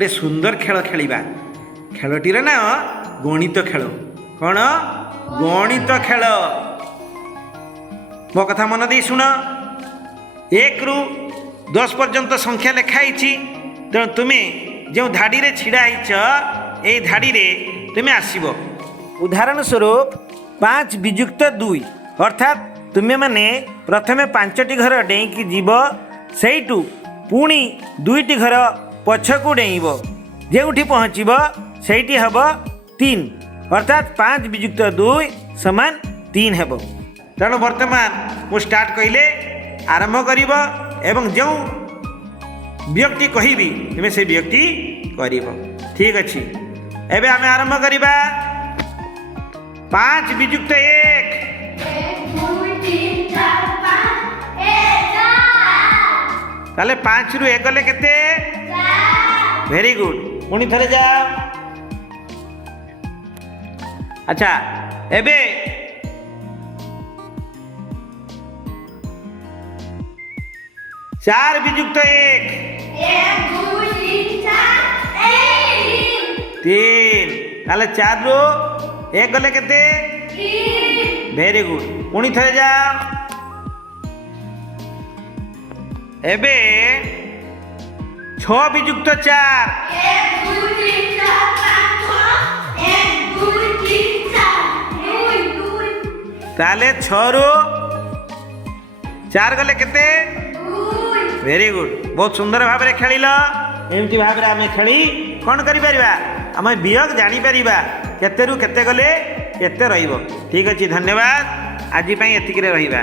गोटे सुंदर खेल खेलिबा। खेलटीर ना गणित खेल। कौन? गणित खेल। मो कथा मन दे शुण। 1 ରୁ 10 पर्यंत संख्या लिखाई। तेणु तुम्हें जो धाड़ी रे छिड़ा होइछ ए धाड़ी रे तुम्हें आसीब। उदाहरण स्वरूप 5 विजुक्त 2 अर्थात तुम्हें माने प्रथमे 5टी घर डेईकी जीव सेइटू पुणी 2टी घर पछकू डेईब जेउठी पहुँचब सेइटी हब 3 अर्थात 5 विजुक्त 2 समान 3 हेब। तेणु वर्तमान मु स्टार्ट कहले आरंभ करिब एवं जो व्यक्ति कहिबी तुमे से व्यक्ति करिब। ठीक अछि। एबे आमे आरंभ करिबा। 5 विजुक्त 1 ताले 5 रु 1 गले केते? Very good. पुणी थरे जाओ। अच्छा एबे 4 विजुक्त 1 3 ताले 4 रु 1 गले केते? Very good. पुणी थरे जाओ। एबे 6 विजुक्त 4 ताले 6 रु 4 गले केते? Very good. बहुत सुंदर भाव में खेल। एमती भाव में आम खेली कौन करें आम वियोग जापर केते रु केते गले केते रहिबो। ठीक अच्छे। धन्यवाद। आज एतिक रहिबा।